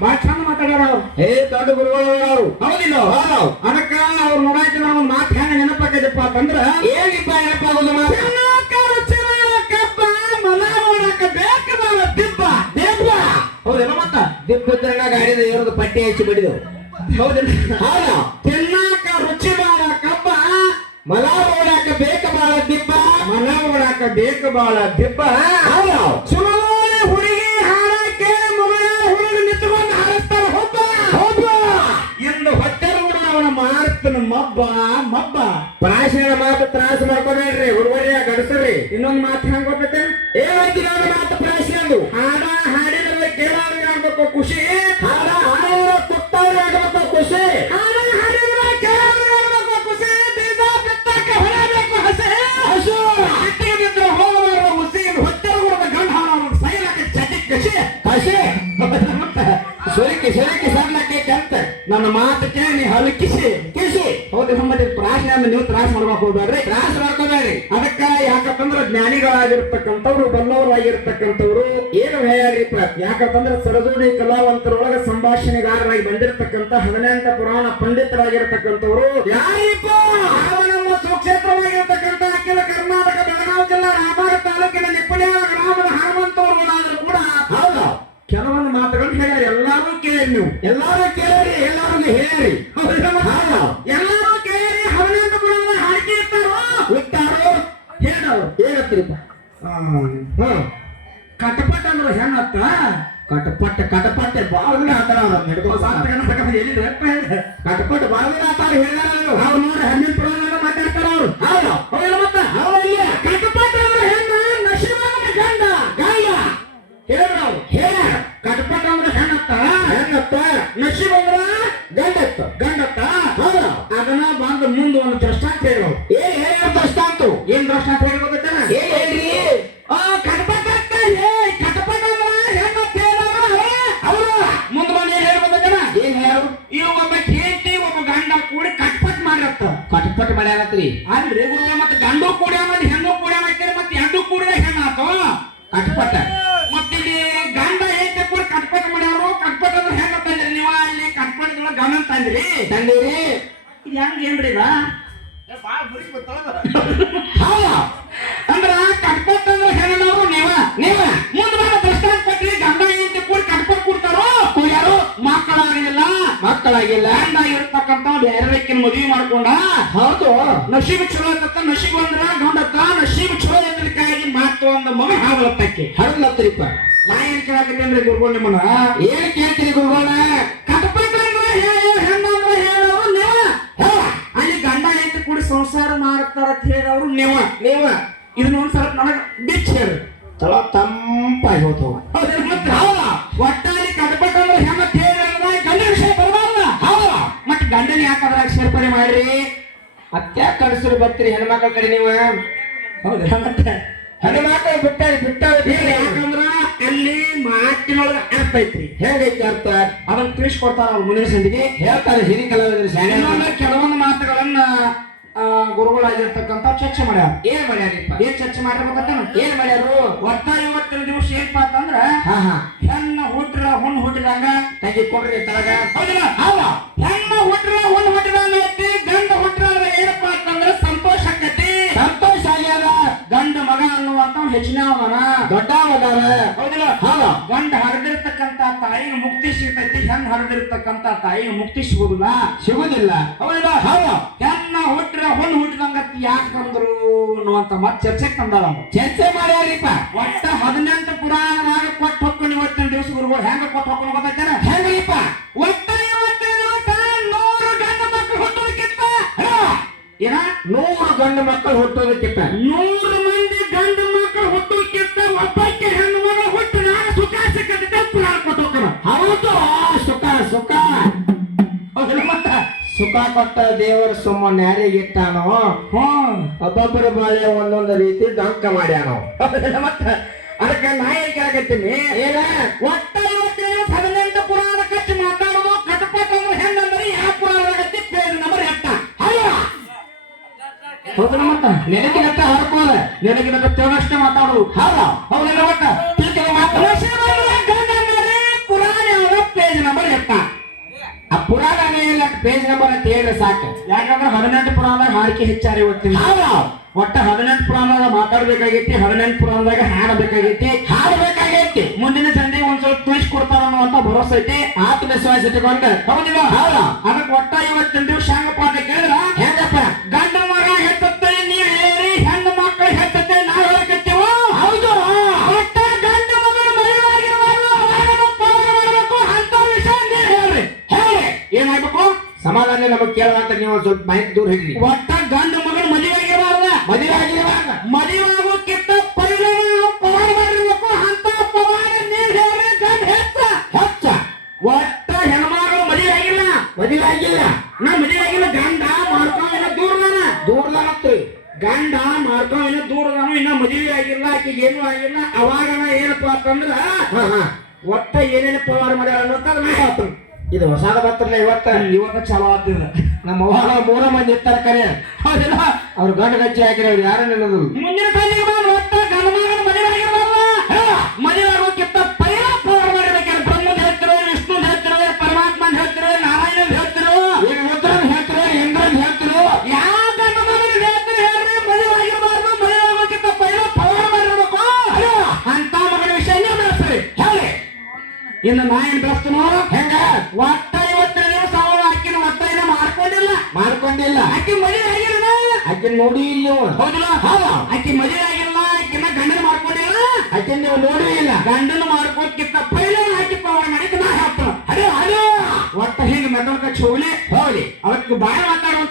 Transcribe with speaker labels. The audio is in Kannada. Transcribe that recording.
Speaker 1: ಬಾಳ ಚಂದ ಮಾತಾಡ್ಯಾರ ಅವ್ರು.
Speaker 2: ಏ ದೊಡ್ಡ ಗುರುಗಳು ಅವರು.
Speaker 1: ಹೌದಿಲ್ಲ?
Speaker 2: ಹೌದು.
Speaker 1: ಅದಕ್ಕ ಅವ್ರು ನೋಡಾಯ್ತು ನಾನು ಒಂದು ಮಾತು ಹೆಂಗ ನೆನಪಾಕೈತಪ್ಪ ಅಂತಂದ್ರ
Speaker 2: ಏನಿಪ್ಪ ಆಗೋದು ಮಾತು?
Speaker 1: ಹೌದಿಲ್ಲ ಮತ್ತ
Speaker 2: ದಿಬ್ಬದ್ರಣ ಗಾಡಿದ ಇರೋದು ಪಟ್ಟಿ ಹಚ್ಚಿ ಬಿಡಿದೆವು
Speaker 1: ಹೌದಿಲ್ಲ
Speaker 2: ಹೌದು?
Speaker 1: ತಿನ್ನಾಕ ರುಚಿ ಬಾಳ ಕಬ್ಬ
Speaker 2: ಮಲ ಓಡಾಕ ಬೇಕ ಬಾಳ ದಿಬ್ಬ?
Speaker 1: ಮನ ನೋಡಾಕ ಬೇಕ ಬಾಳ ದಿಬ್ಬ.
Speaker 2: ಹೌದು?
Speaker 1: ಮಾಡ್ತಾನ ಮಬ್ಬ.
Speaker 2: ಪ್ರಾಚೀನ ಮಾತು ತ್ರಾಸ ಮಾಡ್ಕೋಬೇಡ್ರಿ ಹುಡುಗರಿಯ ಗಡಸ್ರಿ.
Speaker 1: ಇನ್ನೊಂದು ಮಾತು ಹೆಂಗ್ ಗೊತ್ತೈತೆ?
Speaker 2: ಏನೈತಿ ನೋಡಿ ಮಾತು ಪ್ರಾಚೀನದು
Speaker 1: ಹಾಡ ಹಾಡಿದ್ರೆ ಕೇಳೋರಿಗೆ ಆಗ್ಬೇಕು ಖುಷಿ.
Speaker 2: ಹಾಡ ಹಾಡಿನ ಕುತ್ತವ್ರು ಆಗಬೇಕು ಖುಷಿ.
Speaker 1: ಹಾಡ ಹಾಡಿದ್ರೆ ಕೇಳೋರಿಗೆ ಆಗ್ಬೇಕು ಖುಷಿ. ಬೀಜ ಬಿತ್ತಕ್ಕೆ ಹೊರಬೇಕು ಹಸೆ.
Speaker 2: ಹಸು.
Speaker 1: ಇಟ್ಟಿಗೆ ಬಿದ್ರೆ ಹೋಗಬಾರದು ಹುಸಿ. ಹೊಟ್ಟೆ ಕೂಡ ಗಂಡ ಹಾಡ ಸೈಲಕ್ಕೆ ಚಟಿಕ್ ಕಸಿ.
Speaker 2: ಹಸಿ. ಸುರಿಕಿ ಸುರಿಕಿ ಸರ್ಲಕ್ಕೆ ಕೆಂತ
Speaker 1: ನನ್ನ ಮಾತು ಕೇಳಿ ಹಲಕಿಸಿ.
Speaker 2: ಕಿಸಿ.
Speaker 1: ಹೌದು ಸಂಬಂಧಿ ಅಂದ್ರೆ ನೀವು ತ್ರಾಸ ಮಾಡ್ಬೇಕು ಹೋಗ್ಬೇಡ್ರಿ.
Speaker 2: ತ್ರಾಸ ಮಾಡ್ಕೋಬೇಡ್ರಿ.
Speaker 1: ಅದಕ್ಕ ಯಾಕಂತಂದ್ರ ಜ್ಞಾನಿಗಳಾಗಿರ್ತಕ್ಕಂಥವ್ರು ಬಲ್ಲವರಾಗಿರ್ತಕ್ಕಂಥವ್ರು
Speaker 2: ಏನು ಹೇಳ್ಯಾರಿಪ್ಪ
Speaker 1: ಯಾಕಂತಂದ್ರೆ ಸರಜೋಡಿ ಕಲಾವಂತರೊಳಗ ಸಂಭಾಷಣೆಗಾರರಾಗಿ ಬಂದಿರತಕ್ಕಂತ ಹದಿನೆಂಟ ಪುರಾಣ ಪಂಡಿತರಾಗಿರ್ತಕ್ಕಂಥವ್ರು
Speaker 2: ಯಾರಿಪ್ಪ?
Speaker 1: ಸುಕ್ಷೇತ್ರವಾಗಿರ್ತಕ್ಕಂಥ ಅಖಿಲ ಕರ್ನಾಟಕ ಬೆಳಗಾವಿ ಜಿಲ್ಲಾ ರಾಮನಗರ ತಾಲೂಕಿನ ನಿಪ್ಪಣಿಯ ಗ್ರಾಮದ ಹನುಮಂತವರು ಕೂಡ
Speaker 2: ಹೌದು.
Speaker 1: ಕೆಲವೊಂದು ಮಾತುಗಳನ್ನು ಹೇಳ್ಯಾರ. ಎಲ್ಲಾರು ಕೇಳಿ ನೀವು.
Speaker 2: ಎಲ್ಲಾರು ಕೇಳಿ
Speaker 1: ಎಲ್ಲಾರು
Speaker 2: ಹೇಳಿ
Speaker 1: ಕಟಪಟ ಅಂದ್ರೆ ಹೆಣ್ಣತ್ತ?
Speaker 2: ಕಟಪಟ್ಟ ಕಟಪಟ್ಟೆ ಬಾಳ ಆತಾರ ನಡ್ಕೋ ಕಟಪಟ್ಟ ಬಾಳ ಆತರ ಹೇಳ್ಯಾರ ಅವ್ರು.
Speaker 1: ನೋಡಿ ಹಣ್ಣಿನ ಪುರಾಣ ಮಾತಾಡ್ತಾರ ಅವ್ರು.
Speaker 2: ಹೌದು. ಕಟಪಟ್ಟ ಮಾಡ್ಯಾರತ್ರಿ
Speaker 1: ಅಲ್ರಿ ಗುರು ಮತ್ತೆ ಗಂಡು ಕೂಡ ಮತ್ತೆ ಹೆಣ್ಣು ಕೂಡ ಆಮೇಲೆ ಮತ್ತೆ ಹೆಣ್ಣು ಕೂಡಿದ ಹೆಣ್ಣಾತು
Speaker 2: ಕಟ್ಪಟ
Speaker 1: ಮತ್ತೆ ಇಲ್ಲಿ ಗಂಡ ಹೆಂಡತಿ ಕೂಡ ಕಟ್ಪಟ ಮಾಡ್ಯಾರು ಕಟ್ಪಟ ಅಂದ್ರೆ ಹೆಂಗ ತಂದ್ರಿ ನೀವ? ಅಲ್ಲಿ ಕಟ್ಪಟದೊಳಗೆ ಗಮನ ತಂದ್ರಿ.
Speaker 2: ತಂದಿರಿ.
Speaker 1: ಇದು ಹೆಂಗ್ ಏನ್ರಿ ಇದ ಅಂದ್ರ. ಕಟ್ಪಟ್ ಅಂದ್ರೆ ಹೆಣ್ಣವರು ನೀವ.
Speaker 2: ನೀವ.
Speaker 1: ಮುಂದೆ ಬಂದ ದೃಷ್ಟಾಂತ ಕೊಟ್ರಿ ಗಂಡ ಹೆಂಡತಿ ಕೂಡಿ ಕಟ್ಪಟ್ ಕೊಡ್ತಾರೋ? ಯಾರು ಮಕ್ಕಳಾಗಿಲ್ಲ.
Speaker 2: ಮಕ್ಕಳಾಗಿಲ್ಲ.
Speaker 1: ಗಂಡ ಇರ್ತಕ್ಕಂತ ಬೇರೆಕಿನ ಮದುವೆ ಮಾಡ್ಕೊಂಡ?
Speaker 2: ಹೌದು.
Speaker 1: ನಶೀಬ್ ಚಲೋ ಆಗತ್ತ ನಶೀಬ್ ಅಂದ್ರ ಗಂಡತ್ತ ನಶೀಬ್ ಚಲೋ ಎದ್ರಿಕಾಗಿ ಮಾತು ಅಂದ ಮಗ ಹಾದಲತ್ತಕ್ಕೆ
Speaker 2: ಹಡಲತ್ರಿಪ್ಪ
Speaker 1: ನಾ ಏನ್ ಕೇಳಾಕತ್ತೇನ್ರಿ ಗುರುಗಳು ನಿಮ್ಮನ್ನ?
Speaker 2: ಏನ್ ಕೇಳ್ತೀರಿ
Speaker 1: ಗುರುಗಳ? ಅಲ್ಲಿ ಗಂಡ ಹೆಂಡತಿ ಕೂಡಿ ಸಂಸಾರ ಮಾಡ್ತಾರ ಅಂತ ಹೇಳೋರು ನೀವ
Speaker 2: ನೀವ.
Speaker 1: ಇದನ್ನ ಒಂದ್ ಸ್ವಲ್ಪ ನನಗ ಬಿಚ್ಚ ಹೇಳಿ.
Speaker 2: ತಳ ತಂಪಾಗಿ ಹೋಗ್ತಾವ.
Speaker 1: ಹೌದಾ. ಯಾಕೆ ಅದ್ರಾಗ ಸೇರ್ಪಡೆ ಮಾಡ್ರಿ?
Speaker 2: ಅತ್ಯಾ ಕಳಿಸ್ರು ಬರ್ತೀರಿ ಹೆಣ್ಮಕ್ಳ ಕಡೆ ನೀವು.
Speaker 1: ಹೌದಾ? ಮತ್ತೆ?
Speaker 2: ಹೆಣ್ಮಕ್ಳು ಬಿಟ್ಟ ಬಿಟ್ಟ
Speaker 1: ಇಲ್ಲಿ ಯಾಕಂದ್ರ ಅಲ್ಲಿ ಮಾತಿನೊಳಗ ಅರ್ಥ ಐತ್ರಿ.
Speaker 2: ಹೇಗೈತಿ ಅರ್ಥ?
Speaker 1: ಅದನ್ನ ತಿಳಿಸ್ಕೊಡ್ತಾರ ಅವ್ರ ಮುಂದಿನ ಸಂದಿಗೆ.
Speaker 2: ಹೇಳ್ತಾರೆ ಹಿರಿ ಕಲಾವಿದರು
Speaker 1: ಕೆಲವೊಂದು ಮಾತುಗಳನ್ನ ಗುರುಗಳಾಗಿರ್ತಕ್ಕಂಥ ಚರ್ಚೆ ಮಾಡ್ಯಾರ.
Speaker 2: ಏನ್ ಮಾಡ್ಯಾರಿಪ್ಪ?
Speaker 1: ಏನ್ ಚರ್ಚೆ ಮಾಡಿರ್ಬೇಕಂತ
Speaker 2: ಏನ್ ಮಾಡ್ಯಾರು?
Speaker 1: ಒಟ್ಟಾರೆ ಇವತ್ತಿನ ದಿವಸ ಏನ್ ಅಂತಂದ್ರ
Speaker 2: ಹಾ ಹಾ.
Speaker 1: ಹೆಣ್ಣ ಹುಟ್ಟಿದಂಗ
Speaker 2: ತಂಗಿ ಕೊಡ್ರಿ ತಳಗ.
Speaker 1: ಹೌದಿಲ್ಲ? ಹೌದ ಹೆಣ್ಣ ಹುಟ್ಟಿರ ಹುಣ್ಣು ಹುಟ್ಟಿದಂಗ ಐತಿ ಗಂಡ ಹುಟ್ಟ್ರ ಏನಪ್ಪಾ ಅಂತಂದ್ರ ಸಂತೋಷ ಆಕತಿ.
Speaker 2: ಸಂತೋಷ ಆಗ್ಯಾರ
Speaker 1: ಗಂಡ ಮಗ ಅನ್ನುವಂತ ಹೆಚ್ಚಿನ ಅವನ.
Speaker 2: ದೊಡ್ಡ ಅದಾರ
Speaker 1: ಹೌದಿಲ್ಲ?
Speaker 2: ಹೌದು?
Speaker 1: ಗಂಡ ಹರಿದಿರ್ತಕ್ಕಂತ ತಾಯಿನ ಮುಕ್ತಿ ಸಿಗ್ತೈತಿ ಹೆಣ್ಣು ಹರಿದಿರ್ತಕ್ಕಂತ ತಾಯಿನ ಮುಕ್ತಿ ಸಿಗುದಿಲ್ಲ.
Speaker 2: ಸಿಗುದಿಲ್ಲ.
Speaker 1: ಹೌದಿಲ್ಲ?
Speaker 2: ಹೌದು.
Speaker 1: ಹೆಣ್ಣ ಹುಟ್ಟಿರ ಹುಣ್ಣು ಹುಟ್ಟಿದಂಗ ಯಾಕಂದ್ರು ಅನ್ನುವಂತ ಮತ್ ಚರ್ಚೆ ತಂದಾರ.
Speaker 2: ಚರ್ಚೆ ಮಾಡ್ಯಾರಿಪ್ಪ.
Speaker 1: ಒಟ್ಟ ಹದಿನೆಂಟು ಕೊಟ್ಟು ದಿವಸ ಗುರುಗಳು ಹೆಂಗ ಕೊಟ್ಟು ಹೋಗ್ಕೊಂಡು ಗೊತ್ತೈತಾರ
Speaker 2: ಹೆಂಗ್ರಿಪ್ಪ
Speaker 1: ನೂರು ಗಂಡ ಮಕ್ಕಳು ಹುಟ್ಟೋದಕ್ಕಿಂತ ಏನ?
Speaker 2: ನೂರು ಗಂಡು ಮಕ್ಕಳು ಹುಟ್ಟೋದಕ್ಕಿಂತ
Speaker 1: ನೂರು ಮಂದಿ ಗಂಡ ಮಕ್ಕಳು ಹುಟ್ಟೋದಕ್ಕಿಂತ ಒಬ್ಬಕ್ಕೆ ಹೆಣ್ಣು ಮಗಳು ಹುಟ್ಟು ನಾನು ಸುಖ ಸಿಕ್ಕಂತ ಪುರಾಣ ಕೊಟ್ಟು ಹೋಗೋಣ
Speaker 2: ಹೌದು. ಸುಖ ಸುಖ.
Speaker 1: ಮತ್ತ?
Speaker 2: ಸುಖ ಕೊಟ್ಟ ದೇವರ ಸುಮ್ಮನೆ ಯಾರಿಗೆ ಇಟ್ಟಾನೋ?
Speaker 1: ಹ್ಮ್.
Speaker 2: ಒಬ್ಬೊಬ್ಬರ ಬಾಳೆ ಒಂದೊಂದು ರೀತಿ ಡಂಕ ಮಾಡ್ಯಾನೋ?
Speaker 1: ಮತ್ತ? ಅದಕ್ಕೆ ನಾ ಏನ್ ಕೇಳಕತ್ತೀನಿ
Speaker 2: ಏನ
Speaker 1: ಪುರಾಣ ಕಚ್ಚಿ ಮಾತಾಡೋದು ಕಟಪಟ ಅಂದ್ರೆ ಹೆಂಗಂದ್ರೆ ಯಾವ ಪುರಾಣ ಪೇಜ್ ನಂಬರ್ ಮತ್ತ?
Speaker 2: ನೆನಪಿನತ್ತ
Speaker 1: ಹರ್ಕೋಲ ಪೇಜ್ ನಂಬರ್ ಎಟ್ಟ ಆ ಪುರಾಣ
Speaker 2: ಪೇಜ್ ನಂಬರ್ ಅಂತ ಹೇಳಿದ್ರೆ ಸಾಕು.
Speaker 1: ಯಾಕಂದ್ರೆ ಹದಿನೆಂಟು ಪುರಾಣ ಮಾರ್ಕೆ ಹೆಚ್ಚಾರಿ ಓದ್ತೀನಿ
Speaker 2: ಹೌದಾ.
Speaker 1: ಒಟ್ಟ ಹದಿನೆಂಟು ಪುರಾಣದಾಗ ಮಾತಾಡ್ಬೇಕಾಗೈತಿ ಹದಿನೆಂಟು ಪುರಾಣದಾಗ ಹಾಡಬೇಕಾಗೈತಿ.
Speaker 2: ಹಾಡಬೇಕಾಗೈತಿ.
Speaker 1: ಮುಂದಿನ ಸಂಜೆ ಒಂದ್ ಸ್ವಲ್ಪ ತಿಳಿಸಿ ಕೊಡ್ತಾರ ಅನ್ನುವಂತ ಭರವಸೆ ಐತಿ.
Speaker 2: ಆತ್ಮವಿಶ್ವಾಸ ಇಟ್ಟುಕೊಂಡು
Speaker 1: ಹೌದಿಲ್ಲ
Speaker 2: ಹೌದ.
Speaker 1: ಅದಕ್ಕೆ ಒಟ್ಟ ಇವತ್ತಿನ ದಿವಸ ಹೆಂಗಪ್ಪ ಅಂತ ಕೇಳಿದ್ರ?
Speaker 2: ಹೆಂಗಪ್ಪ?
Speaker 1: ಗಂಡ ಮಗ ಹೆತ್ತತ್ತೆ ನೀ ಹೇಳಿ ಹೆಣ್ಣು ಮಕ್ಕಳು ಹೆತ್ತತ್ತೆ ನಾವ್ ಹೇಳ್ಕತ್ತೇವ?
Speaker 2: ಹೌದು.
Speaker 1: ಒಟ್ಟ ಗಂಡ ಪಾವನ ಮಾಡ್ಬೇಕು ಅಂತ ವಿಷಯ ನೀವ್ ಹೇಳ್ರಿ.
Speaker 2: ಹೇಳಿ.
Speaker 1: ಏನಾಗ್ಬೇಕು
Speaker 2: ಸಮಾಧಾನ ನಮಗೆ ಕೇಳುವಂತ ನೀವು ಸ್ವಲ್ಪ ಮಾಹಿತಿ ದೂರ ಹಿಡ್ರಿ.
Speaker 1: ಒಟ್ಟ ಗಂಡ ಮಗನ ಮದುವೆಯಾಗಿರುವಾಗ ಮದುವೆಯಾಗೋಕ್ಕಿಂತ ಪರಿಣಾಮ ನಾವು ಪವಾಡ ಮಾಡಿರ್ಬೇಕು ಅಂತ ಪವಾಡ ನೀವ್ ಹೇಳ್ರಿ ಗಂಡ ಹೆತ್ತ
Speaker 2: ಹೆಚ್ಚ.
Speaker 1: ಒಟ್ಟ ಹೆಣ್ಮಗಳು ಮದುವೆ ಆಗಿಲ್ಲ
Speaker 2: ಮದುವೆ ಆಗಿಲ್ಲ
Speaker 1: ನಾ ಮದುವೆ ಆಗಿಲ್ಲ ಗಂಡ ಮಾಡ್ಕೊಂಡ ದೂರದಾನ
Speaker 2: ದೂರ್ಲಾತ್ರಿ
Speaker 1: ಗಂಡ ಮಾಡ್ಕೊಂಡ ದೂರದಾನ ಇನ್ನ ಮದುವೆ ಆಗಿಲ್ಲ ಆಕೆಗೆ ಏನೂ ಆಗಿಲ್ಲ. ಅವಾಗ ಏನಪ್ಪ ಅಂತಂದ್ರ
Speaker 2: ಹಾ
Speaker 1: ಒಟ್ಟ ಏನೇನು ಪವಾಡ ಮಾಡ್ಯಾರ ಅನ್ನೋದು ನಾ ಹೇಳ್ತೀನಿ.
Speaker 2: ಇದು ಹೊಸಾದ ಬರ್ತಲ್ಲ ಇವತ್ತ.
Speaker 1: ಇವಾಗ ಚಲೋ ಆಗ್ತಿದ.
Speaker 2: ನಮ್ಮ ಮೂರ ಮಂದಿ ಇರ್ತಾರ ಕರೆ
Speaker 1: ಹೌದಿಲ್ಲ?
Speaker 2: ಅವ್ರು ಗಂಡು ಗಚ್ಚಿ ಹಾಕಿರ ಅವ್ರು ಯಾರು ನಿಲ್ಲೋದು
Speaker 1: ಮುಂದಿನ ಸಂಜೆಗೆ ಬಂದು ಒಟ್ಟ ಗಂಡ ಮಗನ ಮದುವೆ ಆಗಿರಬಲ್ಲ ಮದುವೆ ಆಗೋಕ್ಕಿಂತ ಪೈಲ ಪವಾಡ ಮಾಡಿರ್ಬೇಕೇನು? ಬ್ರಹ್ಮನ್ ಹೇಳ್ತಿರೋ ವಿಷ್ಣುನ್ ಹೇಳ್ತಿರೋ ಪರಮಾತ್ಮನ್ ಹೇಳ್ತಿರೋ ನಾರಾಯಣನ್ ಹೇಳ್ತಿರೋ?
Speaker 2: ಈಗ ರುದ್ರನ್ ಹೇಳ್ತಿರೋ ಇಂದ್ರನ್ ಹೇಳ್ತಿರೋ?
Speaker 1: ಯಾವ ಗಂಡ ಮಗನ ಹೇಳ್ತಿರೋ ಹೇಳ್ರಿ? ಮದುವೆ ಆಗಿರಬಾರ್ದು ಮದುವೆ ಆಗೋಕ್ಕಿಂತ ಪೈಲ ಪವಾಡ ಮಾಡಿರ್ಬೇಕು ಅಂತ ಮಗನ ಬೆಳೆಸ್ರಿ ಇನ್ನು ನಾ ಏನ್ ಬೆಳೆಸ್ತನೋ?
Speaker 2: ಹೆಂಗ?
Speaker 1: ಒಟ್ಟ ಮಾಡ್ಕೊಂಡಿಲ್ಲ ಆಕೆ ಮದುವೆ ಆಗಿಲ್ಲ
Speaker 2: ಆಕೆ ನೋಡಿ ಇಲ್ಲ ಹೌದಲ್ಲ?
Speaker 1: ಹೌದಿಲ್ಲ ಆಕೆ ಮದುವೆ ಆಗಿಲ್ಲ ಆಕಿನ ಗಂಡನ ಮಾಡ್ಕೊಂಡಿಲ್ಲ
Speaker 2: ಆಕೆ ನೀವು ನೋಡಿ ಇಲ್ಲ.
Speaker 1: ಗಂಡನ ಮಾಡ್ಕೋಕ್ಕಿಂತ ಪೈಲ ಹಾಕಿ ಪವಾಡ ಮಾಡಿದ ನಾ ಹೇಳ್ತಾನ. ಅದೇ ಅದು ಒಟ್ಟ ಹೀಗೆ ಮೆದಳ್ಕ ಚೋಲಿ
Speaker 2: ಹೋಗ್ಲಿ.
Speaker 1: ಅವಕ್ಕೆ ಬಾಯ ಮಾತಾಡುವಂತ